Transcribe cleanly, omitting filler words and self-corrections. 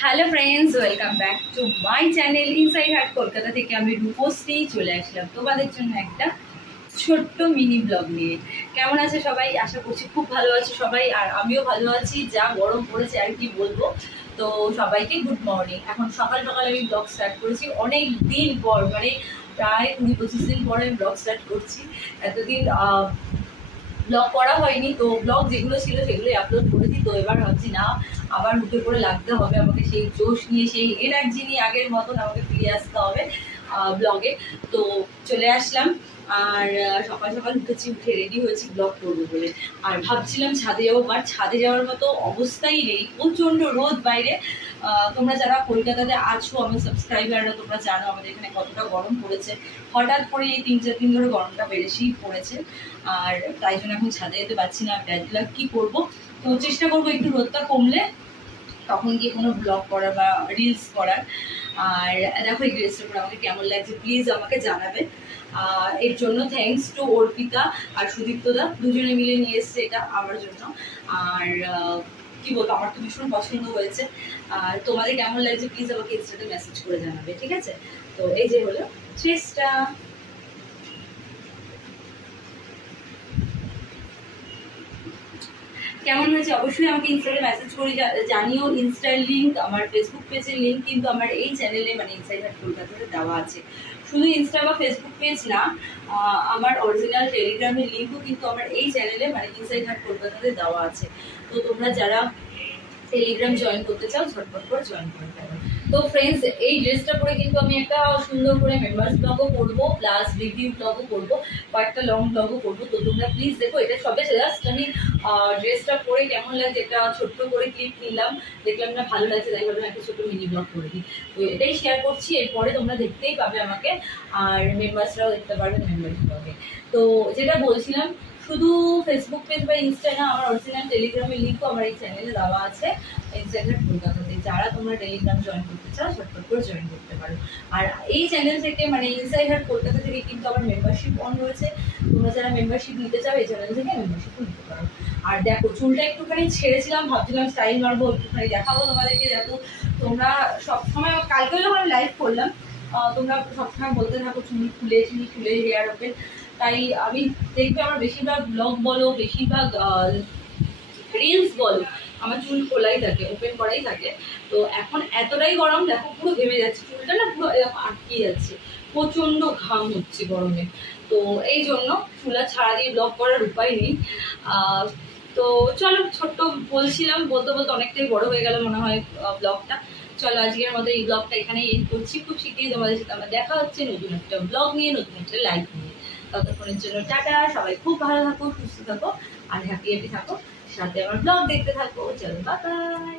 Hello friends, welcome back to my channel inside heart Kolkata থেকে আমি রূপশ্রী চলে আসলাম তোমাদের জন্য একটা ছোট্ট মিনি ব্লগ নিয়ে। কেমন আছে সবাই? আশা করছি খুব ভালো আছে সবাই, আর আমিও ভালো আছি। যা গরম পড়েছে আর কি বলবো। তো সবাইকে গুড মর্নিং। এখন সকাল সকাল আমি ব্লগ স্টার্ট করেছি, অনেক দিন পর, মানে প্রায় 20-25 দিন পর আমি ব্লগ স্টার্ট করছি। এতদিন ব্লগ করা হয়নি, তো ব্লগ যেগুলো ছিল সেগুলোই আপলোড করেছি। তো এবার ভাবছি না, আবার উঠে পড়ে লাগতে হবে আমাকে, সেই জোশ নিয়ে সেই এনার্জি নিয়ে আগের মতন আমাকে ফিরে আসতে হবে ব্লগে। তো চলে আসলাম, আর সকাল সকাল উঠেছি, উঠে রেডি হয়েছি ব্লগ করবো বলে। আর ভাবছিলাম ছাদে যাবো, বাট ছাদে যাওয়ার মতো অবস্থাই নেই, প্রচণ্ড রোদ বাইরে। তোমরা যারা কলকাতাতে আছো, আমার সাবস্ক্রাইবাররা, তোমরা জানো আমাদের এখানে কতটা গরম পড়েছে। হঠাৎ করে এই 3-4 দিন ধরে গরমটা বেশিই পড়েছে, আর তাই জন্য এখন ছাদে যেতে পারছি না। ব্যাচলার কি করব, তো চেষ্টা করবো একটু রোদটা কমলে তখন গিয়ে কোনো ব্লগ করার বা রিলস করার। আর দেখো এই ড্রেসটার উপর আমাকে কেমন লাগছে প্লিজ আমাকে জানাবে। এর জন্য থ্যাঙ্কস টু অর্পিতা আর সুদীপ্তদা, দুজনে মিলে নিয়ে এসছে এটা আমার জন্য। আর কি বলবো, আমার তো ভীষণ পছন্দ হয়েছে। আর তোমাদের কেমন লাগছে প্লিজ আমাকে ইনস্টাতে মেসেজ করে জানাবে, ঠিক আছে? তো এই যে হলো ড্রেসটা। কেমন হয়েছে অবশ্যই আমাকে ইনস্টাতে মেসেজ করে জানিও। ইনস্টার লিঙ্ক, আমার ফেসবুক পেজের লিঙ্ক কিন্তু আমার এই চ্যানেলে, মানে ইনসাইড হার্ট কলকাতাতে দেওয়া আছে। শুধু ইনস্টা বা ফেসবুক পেজ না, আমার অরিজিনাল টেলিগ্রামের লিঙ্কও কিন্তু আমার এই চ্যানেলে, মানে ইনসাইড হার্ট কলকাতাতে দেওয়া আছে। তো তোমরা যারা টেলিগ্রাম জয়েন করতে চাও ঝটপট করে জয়েন করে পারো। তো ফ্রেন্ডস, এই ড্রেসটা পরে কিন্তু আমি একটা সুন্দর করে মেম্বার্স ব্লগও করবো, প্লাস রিভিউ ব্লগও করবো, কয়েকটা লং ব্লগও করবো। তো তোমরা প্লিজ দেখো, এটা সবে জাস্ট আমি ড্রেসটা পরে কেমন লাগছে একটা ছোট্ট করে ক্লিপ নিলাম, দেখলাম না ভালো লাগছে, তাই ভাবলাম একটা ছোট্ট মিনি ব্লগ করে দিই। তো এটাই শেয়ার করছি, এরপরে তোমরা দেখতেই পাবে আমাকে, আর মেম্বার্সরাও দেখতে পারবে মেম্বার্স ব্লগে। তো যেটা বলছিলাম, শুধু ফেসবুক পেজ বা ইনস্টা না, আমার অরিজিনাল টেলিগ্রামের লিঙ্কও আমার এই চ্যানেলে দেওয়া আছে ইনসাইড হার্ট কলকাতাতে। যারা তোমরা টেলিগ্রাম জয়েন করতে চাও ঝটপট করে জয়েন করতে পারো। আর এই চ্যানেল থেকে, মানে ইনসাইড হার্ট কলকাতা থেকে কিন্তু আমার মেম্বারশিপ অন রয়েছে। তোমরা যারা মেম্বারশিপ নিতে চাও এই চ্যানেল থেকে মেম্বারশিপও নিতে পারো। আর দেখো, চুলটা একটুখানি ছেড়েছিলাম, ভাবছিলাম স্টাইল মারবো, একটুখানি দেখাবো তোমাদেরকে। দেখো তোমরা সবসময়, কালকেও যখন লাইভ করলাম, তোমরা সবসময় বলতে থাকো চুল খুলে হেয়ার ওপেন। তাই আমি দেখবে আমার বেশিরভাগ ব্লগ বলো, বেশিরভাগ রিলস বলো, আমার চুল খোলাই থাকে, ওপেন করাই থাকে। তো এখন এতটাই গরম, দেখো পুরো ঘেমে যাচ্ছে, চুলটা না পুরো আটকে যাচ্ছে, প্রচন্ড ঘাম হচ্ছে গরমে। তো এই জন্য চুলা ছাড়া দিয়ে ব্লগ করার উপায় নেই। তো চলো, ছোট্ট বলছিলাম, বলতে বলতে অনেকটাই বড় হয়ে গেল মনে হয় ব্লগটা। চলো আজকের মতো এই ব্লগটা এখানেই এন্ড করছি। খুব শীঘ্রই তোমাদের সাথে আমার দেখা হচ্ছে নতুন একটা ব্লগ নিয়ে, নতুন একটা লাইভ নিয়ে। ততক্ষণের জন্য টাটা, সবাই খুব ভালো থাকো, সুস্থ থাকো, আর হ্যাপি থাকো, সাথে আমার ব্লগ দেখতে থাকো। চলো বাই বাই।